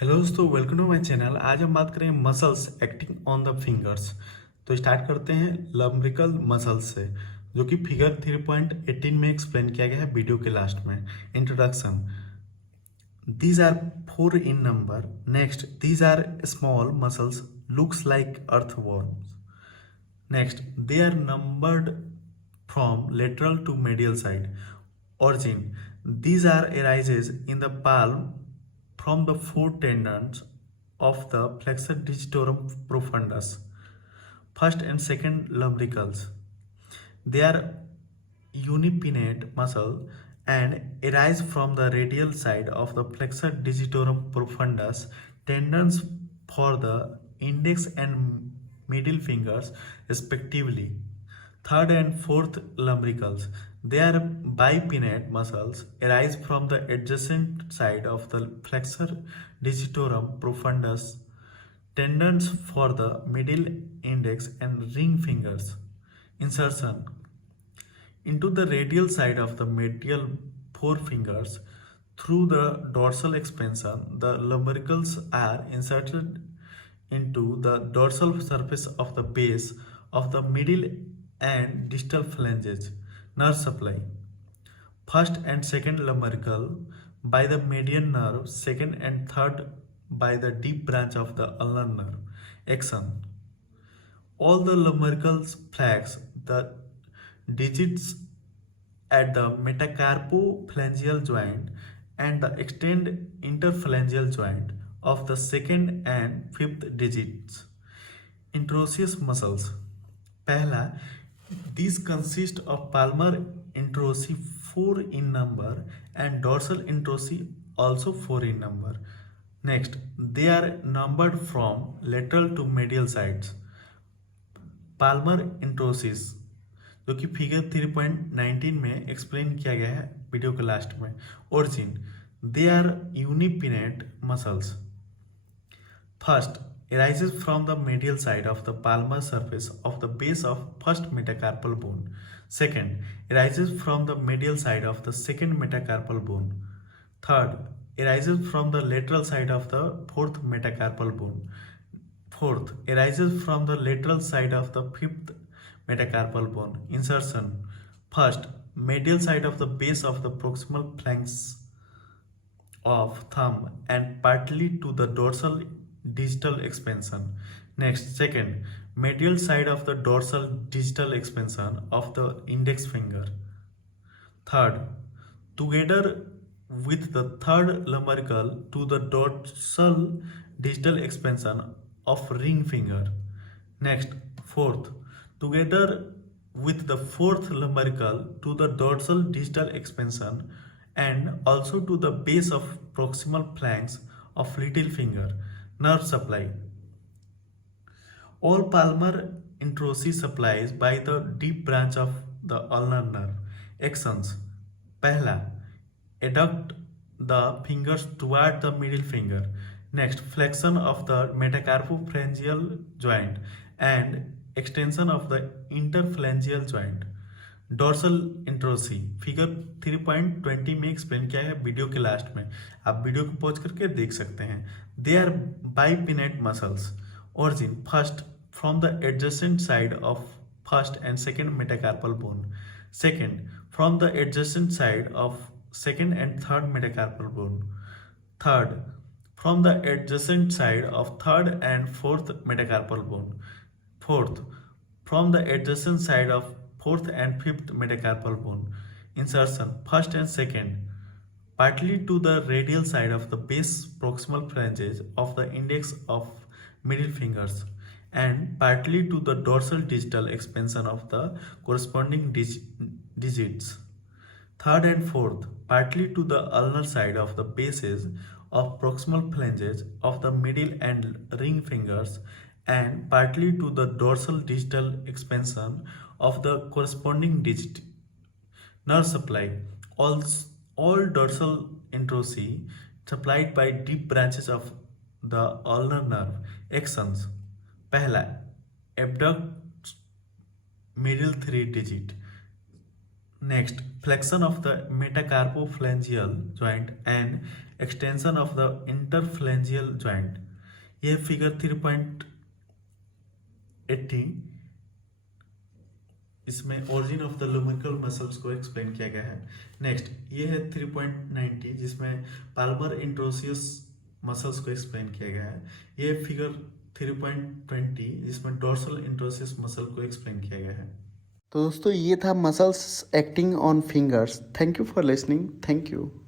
Hello दोस्तों, welcome to my channel. आज हम बात करेंगे muscles acting on the fingers. तो स्टार्ट करते हैं लम्ब्रिकल मसल्स से, जो कि फिगर 3.18 में एक्सप्लेन किया गया है वीडियो के लास्ट में। Introduction: these are four in number. Next, these are small muscles, looks like earthworms. Next, they are numbered from lateral to medial side. Origin: these are arises in the palm from the four tendons of the flexor digitorum profundus. First and second lumbricals. They are unipinnate muscle and arise from the radial side of the flexor digitorum profundus. Tendons for the index and middle fingers respectively. Third and fourth lumbricals. They are bipinnate muscles, arise from the adjacent side of the flexor digitorum profundus. Tendons for the middle index and ring fingers. Insertion: into the radial side of the medial forefingers through the dorsal expansion, the lumbricals are inserted into the dorsal surface of the base of the middle and distal phalanges. Nerve supply: first and second lumbrical by the median nerve, second and third by the deep branch of the ulnar nerve. Action: all the lumbricals flex the digits at the metacarpopharyngeal joint and the extend interphalangeal joint of the second and fifth digits. Interosseous muscles. पहला, these consist of palmar interossei 4 in number and dorsal interossei also 4 in number. Next, they are numbered from lateral to medial sides. Palmar interossei, जो कि figure 3.19 में explain किया गया है video के last में। Origin: they are unipennate muscles. First, arises from the medial side of the palmar surface of the base of first metacarpal bone. Second, arises from the medial side of the second metacarpal bone. Third, arises from the lateral side of the fourth metacarpal bone. Fourth, arises from the lateral side of the fifth metacarpal bone. Insertion: first, medial side of the base of the proximal flanks of thumb and partly to the dorsal digital expansion. Next, second, medial side of the dorsal digital expansion of the index finger. Third, together with the third lumbrical to the dorsal digital expansion of ring finger. Next, fourth, together with the fourth lumbrical to the dorsal digital expansion and also to the base of proximal flanks of little finger. Nerve supply: all palmar interossei supplies by the deep branch of the ulnar nerve. Actions: पहला, adduct the fingers toward the middle finger. Next, flexion of the metacarpopharyngeal joint and extension of the interphalangeal joint. Dorsal interossei figure 3.20 में explain किया है video के last में, आप video को pause करके देख सकते हैं। They are bipennate muscles. Origin: first, from the adjacent side of first and second metacarpal bone. Second, from the adjacent side of second and third metacarpal bone. Third, from the adjacent side of third and fourth metacarpal bone. Fourth, from the adjacent side of fourth and fifth metacarpal bone. Insertion: first and second, partly to the radial side of the base proximal phalanges of the index of middle fingers and partly to the dorsal digital expansion of the corresponding digits. Third and fourth, partly to the ulnar side of the bases of proximal phalanges of the middle and ring fingers and partly to the dorsal digital expansion of the corresponding digit. Nerve supply: all dorsal interossei supplied by deep branches of the ulnar nerve. Actions: पहला, abduct middle 3 digit. Next, flexion of the metacarpopharyngeal joint and extension of the interphalangeal joint. ये figure 3.80, इसमें origin of the lumbrical muscles को explain किया गया है। Next ये है 3.90 जिसमें पाल्मर इंट्रोसियस मसल्स को एक्सप्लेन किया गया है। ये फिगर 3.20 जिसमें डोर्सल इंट्रोसियस मसल को एक्सप्लेन किया गया है। तो दोस्तों ये था muscles acting on fingers. Thank you for listening. Thank you.